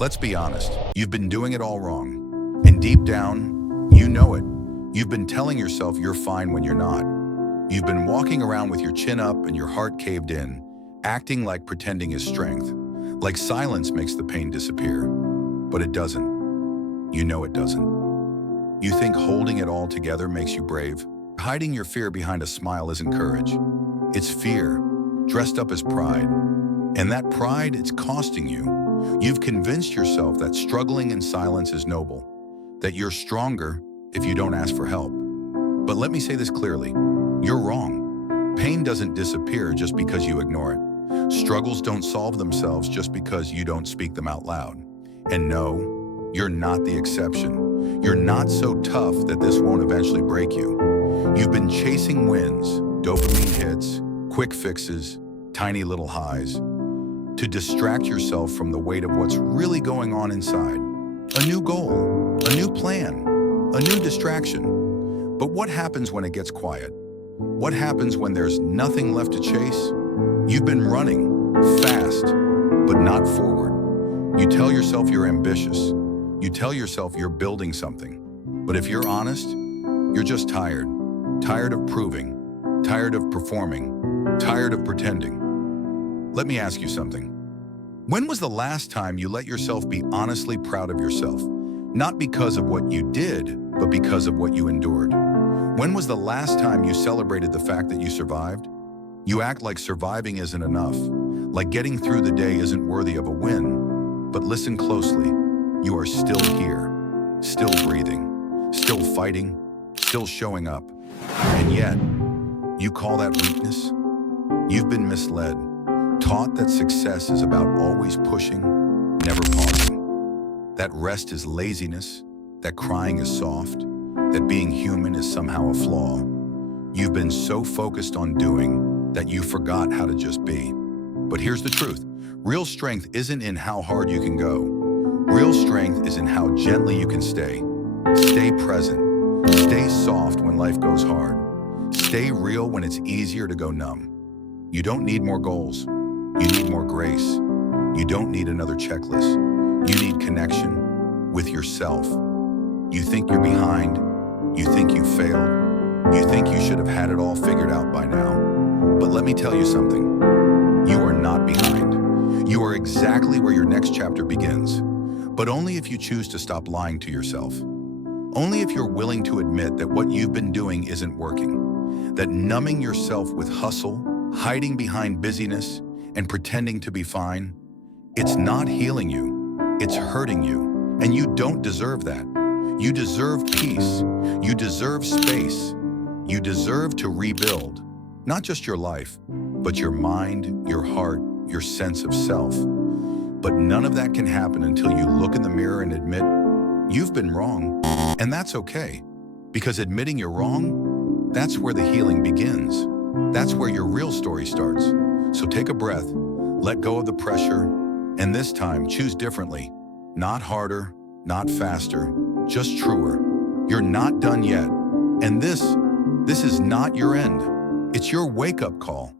Let's be honest, you've been doing it all wrong. And deep down, you know it. You've been telling yourself you're fine when you're not. You've been walking around with your chin up and your heart caved in, acting like pretending is strength, like silence makes the pain disappear. But it doesn't. You know it doesn't. You think holding it all together makes you brave. Hiding your fear behind a smile isn't courage. It's fear, dressed up as pride. And that pride, it's costing you. You've convinced yourself that struggling in silence is noble, that you're stronger if you don't ask for help. But let me say this clearly, you're wrong. Pain doesn't disappear just because you ignore it. Struggles don't solve themselves just because you don't speak them out loud. And no, you're not the exception. You're not so tough that this won't eventually break you. You've been chasing wins, dopamine hits, quick fixes, tiny little highs, to distract yourself from the weight of what's really going on inside. A new goal, a new plan, a new distraction. But what happens when it gets quiet? What happens when there's nothing left to chase? You've been running fast, but not forward. You tell yourself you're ambitious. You tell yourself you're building something. But if you're honest, you're just tired. Tired of proving, tired of performing, tired of pretending. Let me ask you something. When was the last time you let yourself be honestly proud of yourself? Not because of what you did, but because of what you endured. When was the last time you celebrated the fact that you survived? You act like surviving isn't enough, like getting through the day isn't worthy of a win. But listen closely. You are still here, still breathing, still fighting, still showing up. And yet, you call that weakness? You've been misled, taught that success is about always pushing, never pausing. That rest is laziness, that crying is soft, that being human is somehow a flaw. You've been so focused on doing that you forgot how to just be. But here's the truth. Real strength isn't in how hard you can go. Real strength is in how gently you can stay. Stay present. Stay soft when life goes hard. Stay real when it's easier to go numb. You don't need more goals. You need more grace. You don't need another checklist. You need connection with yourself. You think you're behind. You think you failed. You think you should have had it all figured out by now. But let me tell you something. You are not behind. You are exactly where your next chapter begins. But only if you choose to stop lying to yourself. Only if you're willing to admit that what you've been doing isn't working. That numbing yourself with hustle, hiding behind busyness, and pretending to be fine, it's not healing you, it's hurting you. And you don't deserve that. You deserve peace. You deserve space. You deserve to rebuild, not just your life, but your mind, your heart, your sense of self. But none of that can happen until you look in the mirror and admit you've been wrong. And that's okay, because admitting you're wrong, that's where the healing begins. That's where your real story starts. So take a breath, let go of the pressure, and this time choose differently. Not harder, not faster, just truer. You're not done yet. And this is not your end. It's your wake-up call.